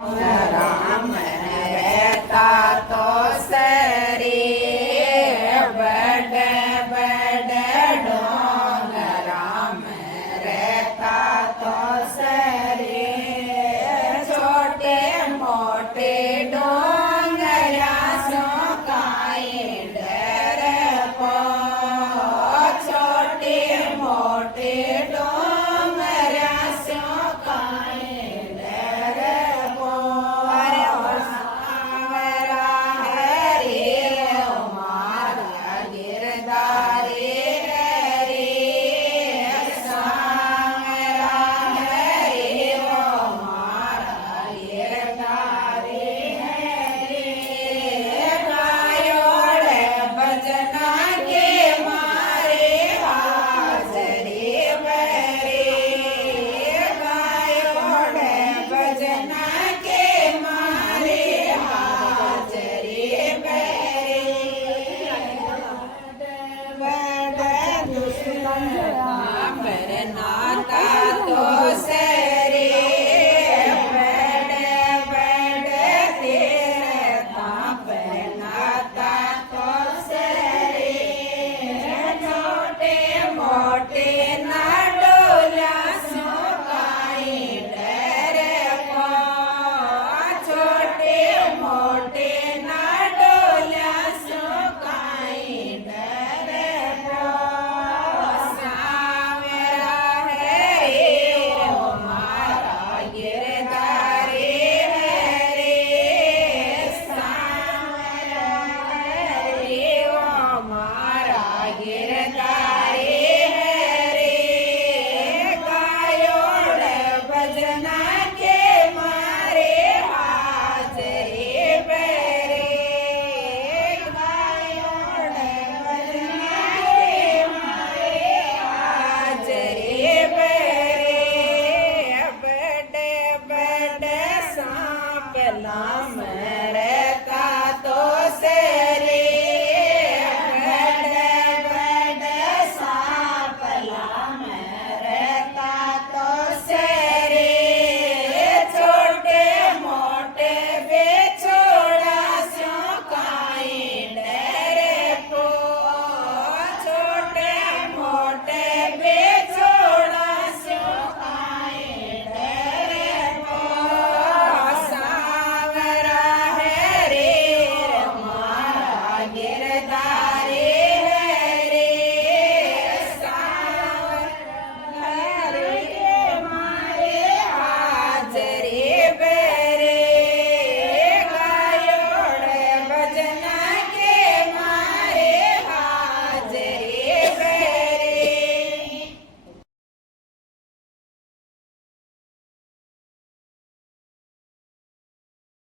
રામ રહેતા તો સરી બડ બડ ડોંગ રામ રહેતા તો સરી છોટે મોટે ડોંગરા સો કાંઈ ડર પો છોટે મોટે ડોંગરા સો કાંઈ ડર પો સાવરા હરે મારા ગિરધારી હરે સાવરા હરે મારા ગિરધારી હરે ગાયોડે ભજના કે મારે હાજરી ભરે ગાયોડે ભજના કે મારે હાજરી ભરે બડ દુશ્મન નાતા તો સરે બડ બડ તેરે તાપ નાતા તો સરે છોટે મોટે ના ડોલા સો કાંઈ ડર પો છોટે મોટે ના ડોલા સો કાંઈ ડર પો સાવરા હરે મારા ગિરધારી હરે સાવરા હરે મારા ગિરધારી હરે ગાયોડે ભજના કે મારે હાજરી ભરે ગાયોડે ભજના કે મારે હાજરી ભરે બડ બડ સાંપ લામ રે